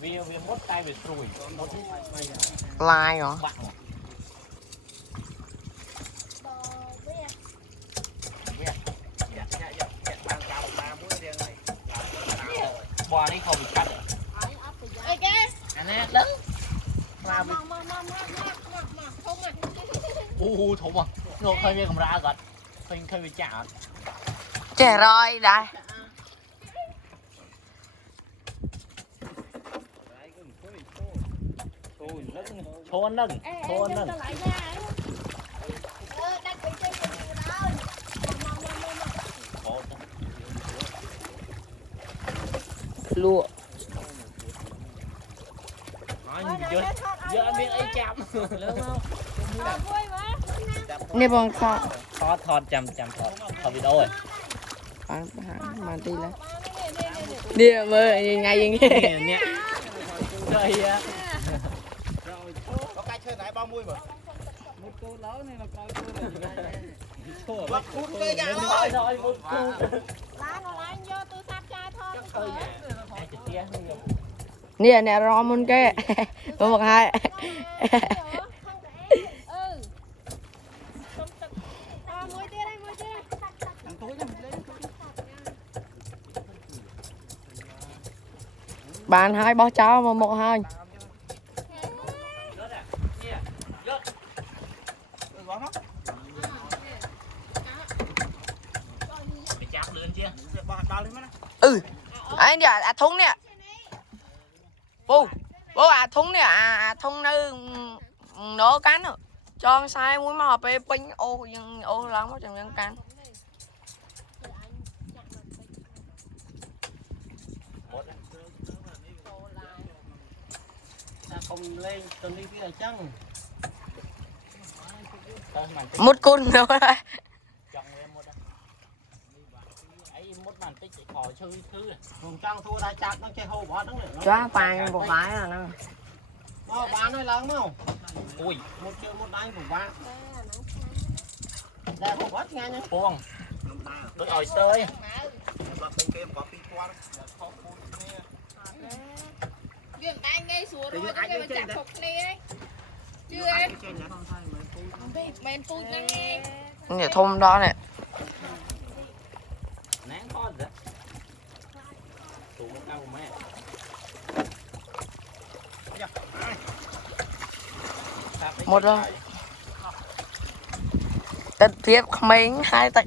vì mốt tay về sùi lai hả bò đi không bị cắt anh ấy lớn thủng à nó khơi về cầm ra gật khơi về chả trẻ rồi đây thôn nâng lụa giờ anh biết ấy chạm lớn không nè bông thọ thọt chầm thọt video rồi mà đi lên đi mơ ngày gì nè chơi có cái chơi này bao mươi mà một cô lớn này là coi cô bắt cút cây gà thôi một cô Anh vô tôi sắp trai thôi. nè nè ro môn cái một hai bạn hai bó cháu mà một hai anh giờ thúng nè bố thúng nè thúng nữ nó cắn rồi cho sai mũi mò pe pin ô lắm quá chẳng cắn không lên tôi đi cái này chăng một con nữa chồng em một ấy một màn tích sẽ khỏi chơi thứ cùng trăng thua đại chặt nó chơi hô bỏ đứng này cho phàn một cái là nó bán nói lớn không ui một chơi một đáy của bạn đây hô bỏ nghe nhá buông đôi ỏi tơi Duyên tay ngay xuống rồi cái mà chặt phục nè. Chưa em. Men pui năng nghe. để thùng đó này nén con rồi tụ một cao mẹ một rồi tật tiếp mấy hai tật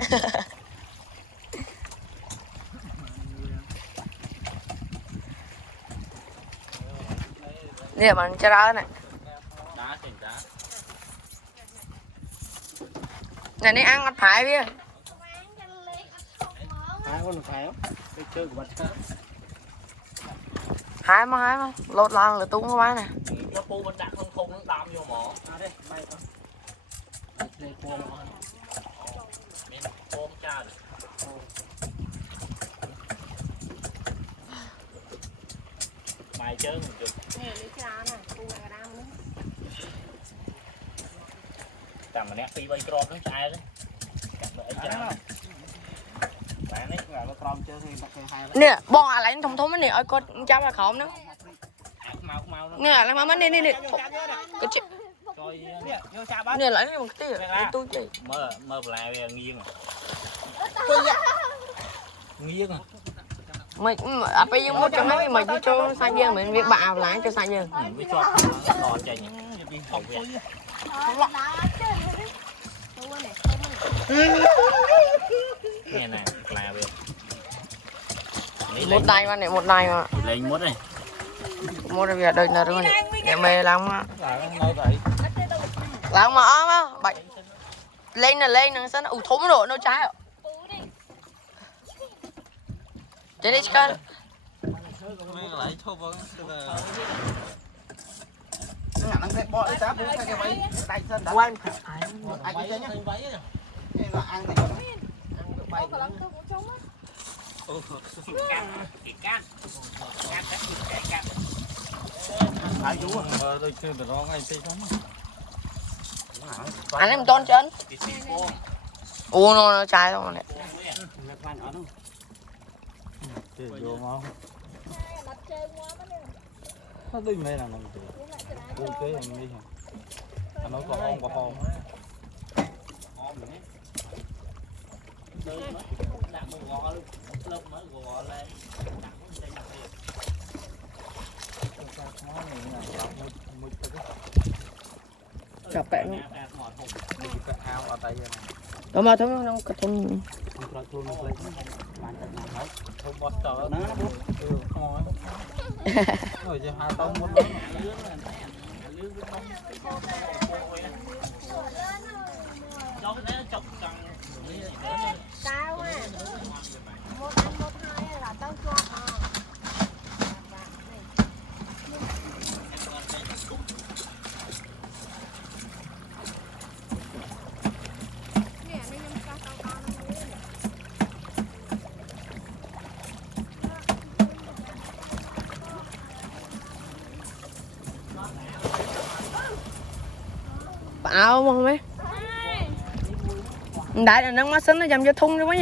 nè bằng cho đó này đá chỉnh đá này đi ăn phải biết hai con phải không cái chơi của bạn hai mà lột lan là tung cái này nó phu bên đặt không nó đam vô mỏ đây bay con đây cô bên ôm cha mày chơi một chút Nè lấy cha nè, pui là đam nữa. tầm mà nè phi bay crom nó sai đấy cặp ấy cha bạn ấy là nó crom chơi thì đặt hai nè bọn lại thùng thùng này ơi con cháu là khổng nữa mau nó nè là mà nè cái chuyện coi vô cha bác nè lại một cái tôi chị mơ lại nghiêng nghiêng mày bây giờ một trong mấy mày đi cho sang dương mình việc bạo lái cho sang dương với cho ngon chạy những không biết nghe này là việc một đài mà này một đài mà lên mốt này một đài việc đời nào rồi này để mày làm mà nói vậy làm mà bạch lên là sao nó thúng rồi nó trái ạ trên đây con lại thô vâng nó sẽ bỏ đi táp cái váy tay chân đã quanh anh cái nhá đây là ăn thì bay cắt ai chú tôi chưa được lo ngay tay anh em tôn chân nó trái rồi này Nó đi mẹ nào nằm tụi cô kế anh đi hả anh nói có hòn đặt một gò luôn lông mới gò lên Chọc bẹ luôn. cái ao ở tay Rồi mà thúng nó cái thúng. không bớt tờ nó thôi rồi cho hai tông muốn Sao à? Một ăn một hai là tao cho Áo không mấy. Đại là nó má xính nó dầm cho thun cho mấy.